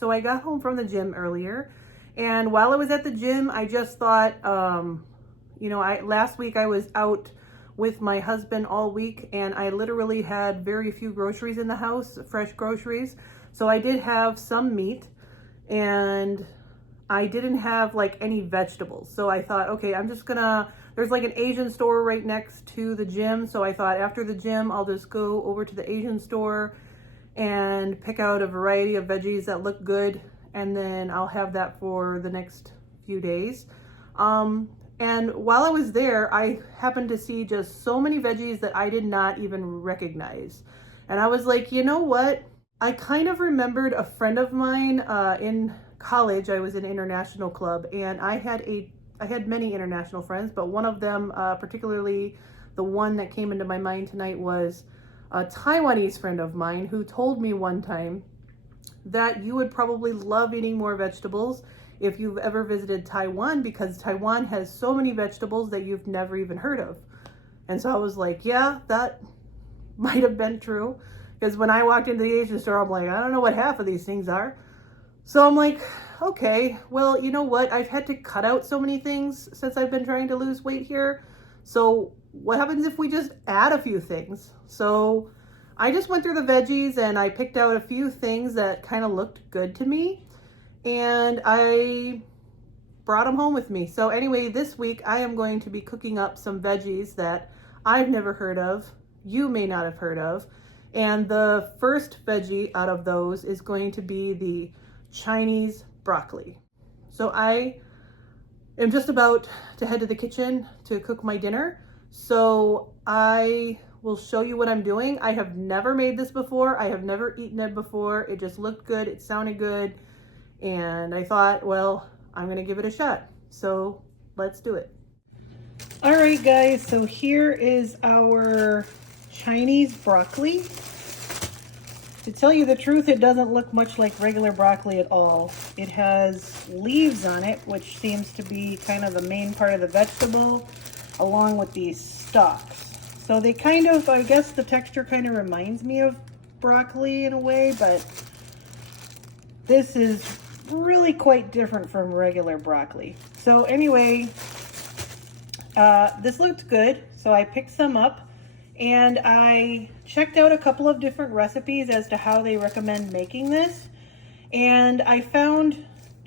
So I got home from the gym earlier, and while I was at the gym, I just thought, last week I was out with my husband all week, and I literally had very few groceries in the house, fresh groceries. So I did have some meat, and I didn't have like any vegetables. So I thought, okay, there's like an Asian store right next to the gym. So I thought after the gym, I'll just go over to the Asian store and pick out a variety of veggies that look good. And then I'll have that for the next few days. And while I was there, I happened to see just so many veggies that I did not even recognize. And I was like, you know what? I kind of remembered a friend of mine in college. I was in international club, and I had many international friends, but one of them, particularly the one that came into my mind tonight, was a Taiwanese friend of mine who told me one time that you would probably love eating more vegetables if you've ever visited Taiwan, because Taiwan has so many vegetables that you've never even heard of. And so I was like, yeah, that might have been true, because when I walked into the Asian store, I'm like, I don't know what half of these things are. So I'm like, okay, well, you know what? I've had to cut out so many things since I've been trying to lose weight here. So what happens if we just add a few things? So I just went through the veggies and I picked out a few things that kind of looked good to me, and I brought them home with me. So anyway, this week I am going to be cooking up some veggies that I've never heard of, you may not have heard of. And the first veggie out of those is going to be the Chinese broccoli. So I am just about to head to the kitchen to cook my dinner. So I will show you what I'm doing. I have never made this before. I have never eaten it before. It just looked good. It sounded good. And I thought, well, I'm gonna give it a shot. So let's do it. All right, guys, so here is our Chinese broccoli. To tell you the truth, it doesn't look much like regular broccoli at all. It has leaves on it, which seems to be kind of the main part of the vegetable, along with these stalks. So they kind of, I guess the texture kind of reminds me of broccoli in a way, but this is really quite different from regular broccoli. So anyway, this looked good, so I picked some up, and I checked out a couple of different recipes as to how they recommend making this, and I found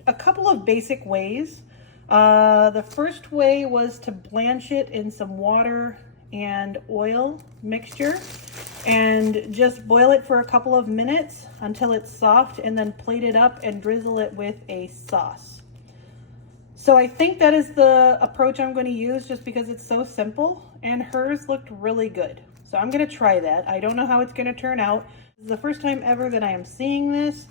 a couple of basic ways. The first way was to blanch it in some water and oil mixture and just boil it for a couple of minutes until it's soft, and then plate it up and drizzle it with a sauce. So I think that is the approach I'm going to use, just because it's so simple, and hers looked really good. So I'm going to try that. I don't know how it's going to turn out. This is the first time ever that I am seeing this.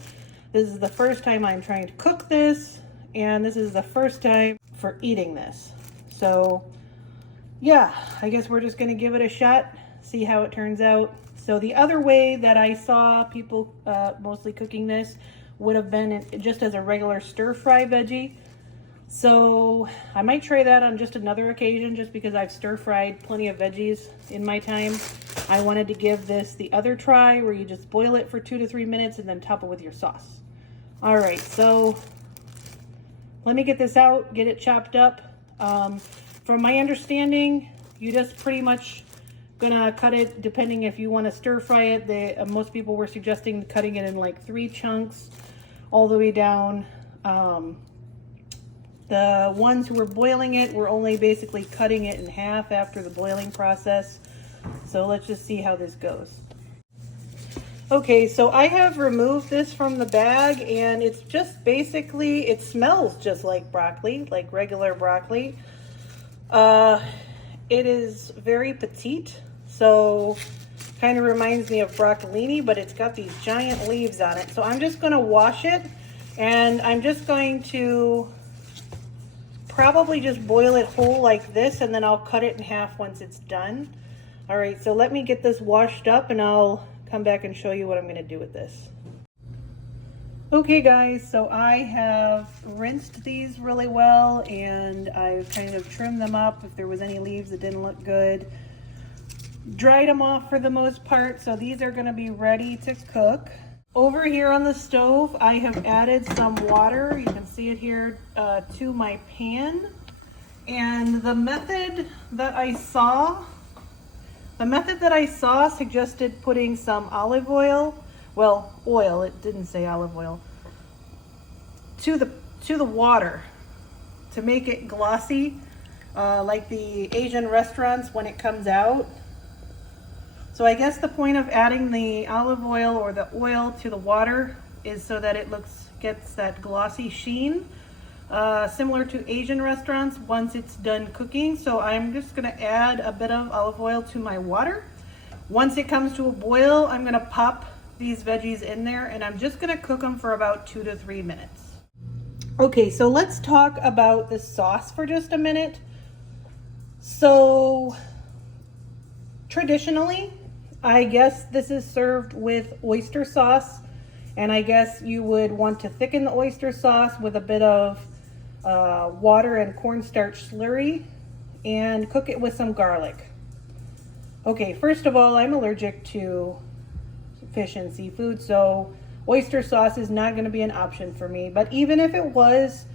This is the first time I'm trying to cook this, and this is the first time for eating this. So yeah, I guess we're just going to give it a shot, see how it turns out. So the other way that I saw people mostly cooking this would have been just as a regular stir-fry veggie. So I might try that on just another occasion, just because I've stir-fried plenty of veggies in my time. I wanted to give this the other try, where you just boil it for 2 to 3 minutes and then top it with your sauce. All right, so let me get this out, get it chopped up. From my understanding, you just pretty much gonna cut it, depending if you want to stir fry it. Most people were suggesting cutting it in like 3 chunks all the way down. The ones who were boiling it were only basically cutting it in half after the boiling process. So let's just see how this goes. Okay, so I have removed this from the bag, and it's just basically, it smells just like broccoli, like regular broccoli. It is very petite, so kind of reminds me of broccolini, but it's got these giant leaves on it. So I'm just going to wash it, and I'm just going to probably just boil it whole like this, and then I'll cut it in half once it's done. All right, so let me get this washed up, and I'll come back and show you what I'm going to do with this. Okay guys, so I have rinsed these really well, and I've kind of trimmed them up if there was any leaves that didn't look good. Dried them off for the most part, so these are going to be ready to cook. Over here on the stove, I have added some water. You can see it here to my pan. And the method that I saw suggested putting some olive oil, well, oil, it didn't say olive oil, to the water to make it glossy, like the Asian restaurants when it comes out. So I guess the point of adding the olive oil or the oil to the water is so that it gets that glossy sheen, similar to Asian restaurants once it's done cooking. So I'm just gonna add a bit of olive oil to my water. Once it comes to a boil, I'm gonna pop these veggies in there and I'm just gonna cook them for about 2 to 3 minutes. Okay, so let's talk about the sauce for just a minute. So traditionally, I guess this is served with oyster sauce, and I guess you would want to thicken the oyster sauce with a bit of water and cornstarch slurry and cook it with some garlic. Okay, first of all, I'm allergic to fish and seafood, so oyster sauce is not going to be an option for me. But even if it was,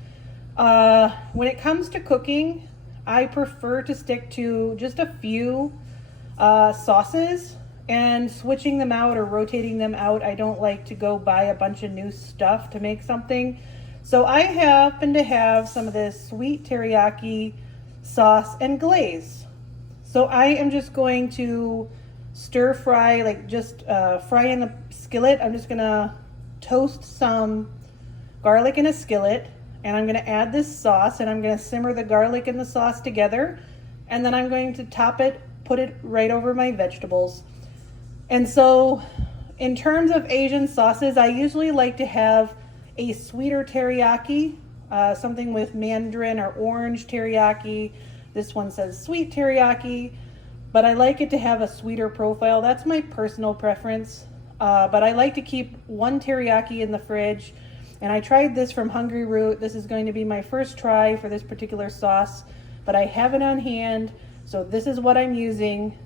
when it comes to cooking, I prefer to stick to just a few sauces and switching them out or rotating them out. I don't like to go buy a bunch of new stuff to make something. So I happen to have some of this sweet teriyaki sauce and glaze. So I am just going to stir fry, like just fry in the skillet. I'm just gonna toast some garlic in a skillet, and I'm gonna add this sauce, and I'm gonna simmer the garlic and the sauce together, and then I'm going to top it, put it right over my vegetables. And so in terms of Asian sauces, I usually like to have a sweeter teriyaki, something with mandarin or orange teriyaki. This one says sweet teriyaki, but I like it to have a sweeter profile. That's my personal preference. But I like to keep one teriyaki in the fridge. And I tried this from Hungry Root. This is going to be my first try for this particular sauce, but I have it on hand. So this is what I'm using,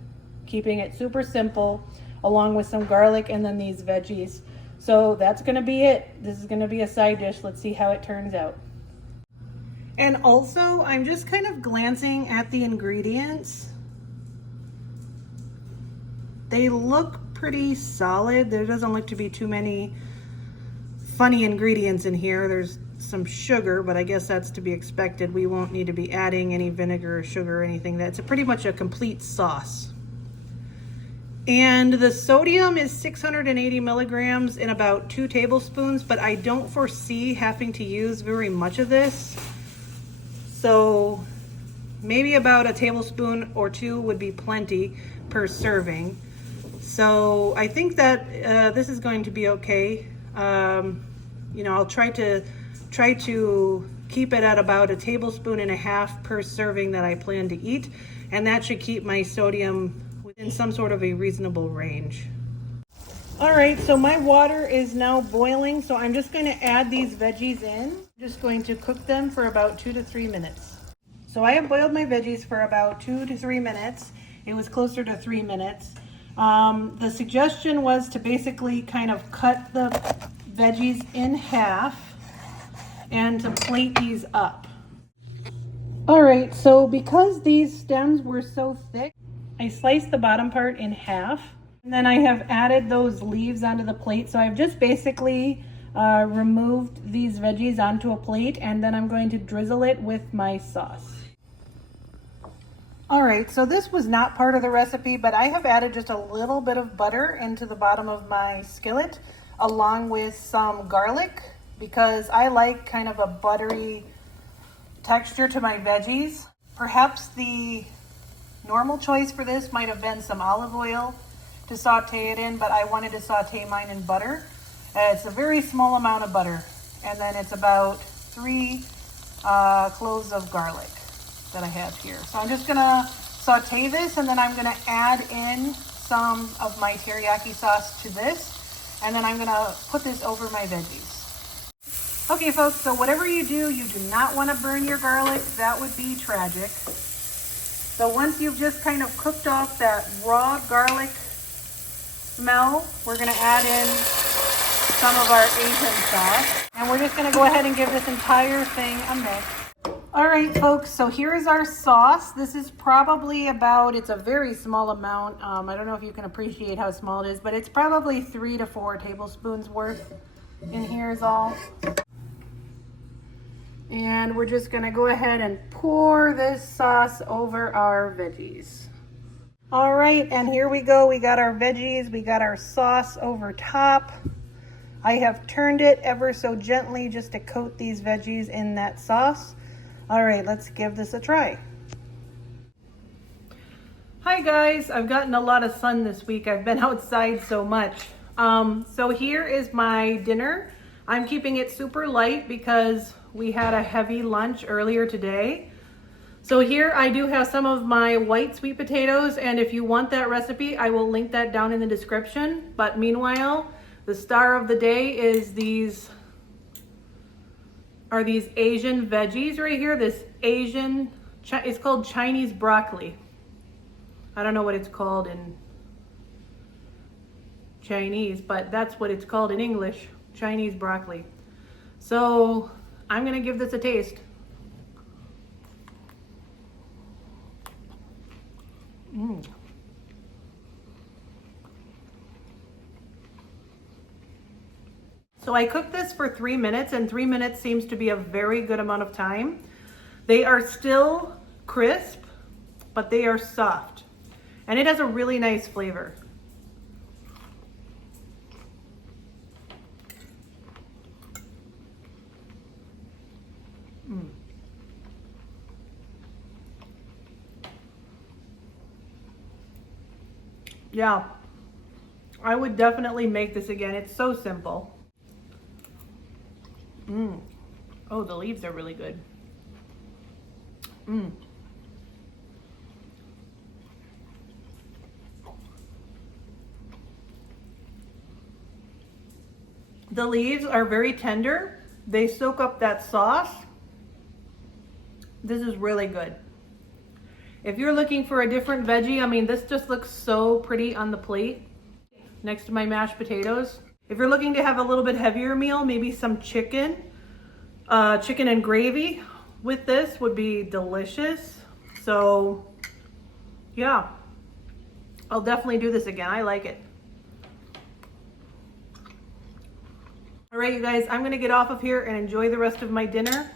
keeping it super simple, along with some garlic and then these veggies. So that's gonna be it. This is gonna be a side dish. Let's see how it turns out. And also, I'm just kind of glancing at the ingredients. They look pretty solid. There doesn't look to be too many funny ingredients in here. There's some sugar, but I guess that's to be expected. We won't need to be adding any vinegar or sugar or anything. That's pretty much a complete sauce. And the sodium is 680 milligrams in about 2 tablespoons, but I don't foresee having to use very much of this. So maybe about a tablespoon or 2 would be plenty per serving. So I think that this is going to be okay. You know, I'll try to keep it at about 1.5 tablespoons per serving that I plan to eat, and that should keep my sodium within some sort of a reasonable range. All right, so my water is now boiling, so I'm just going to add these veggies in. I'm just going to cook them for about 2 to 3 minutes. So I have boiled my veggies for about 2 to 3 minutes. It was closer to 3 minutes. The suggestion was to basically kind of cut the veggies in half and to plate these up. All right, so because these stems were so thick, I sliced the bottom part in half, and then I have added those leaves onto the plate. So I've just basically removed these veggies onto a plate, and then I'm going to drizzle it with my sauce. All right, so this was not part of the recipe, but I have added just a little bit of butter into the bottom of my skillet, along with some garlic, because I like kind of a buttery texture to my veggies. Perhaps the normal choice for this might have been some olive oil to saute it in, but I wanted to saute mine in butter. It's a very small amount of butter, and then it's about 3 cloves of garlic that I have here. So I'm just gonna saute this, and then I'm gonna add in some of my teriyaki sauce to this, and then I'm gonna put this over my veggies. Okay folks, so whatever you do not want to burn your garlic. That would be tragic. So once you've just kind of cooked off that raw garlic smell, we're gonna add in some of our Asian sauce. And we're just gonna go ahead and give this entire thing a mix. All right, folks, so here is our sauce. This is probably about, it's a very small amount. I don't know if you can appreciate how small it is, but it's probably 3 to 4 tablespoons worth in here is all. And we're just gonna go ahead and pour this sauce over our veggies. All right, and here we go. We got our veggies, we got our sauce over top. I have turned it ever so gently just to coat these veggies in that sauce. All right, let's give this a try. Hi guys, I've gotten a lot of sun this week. I've been outside so much. So here is my dinner. I'm keeping it super light because we had a heavy lunch earlier today. So here I do have some of my white sweet potatoes, and if you want that recipe, I will link that down in the description. But meanwhile, the star of the day is these Asian veggies right here. This it's called Chinese broccoli. I don't know what it's called in Chinese, but that's what it's called in English, Chinese broccoli. So I'm gonna give this a taste. So I cooked this for 3 minutes, and 3 minutes seems to be a very good amount of time. They are still crisp, but they are soft, and it has a really nice flavor. Yeah, I would definitely make this again. It's so simple. Oh, the leaves are really good. The leaves are very tender. They soak up that sauce. This is really good. If you're looking for a different veggie, I mean, this just looks so pretty on the plate next to my mashed potatoes. If you're looking to have a little bit heavier meal, maybe some chicken and gravy with this would be delicious. So yeah, I'll definitely do this again. I like it. All right, you guys, I'm gonna get off of here and enjoy the rest of my dinner.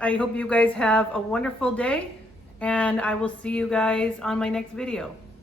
I hope you guys have a wonderful day, and I will see you guys on my next video.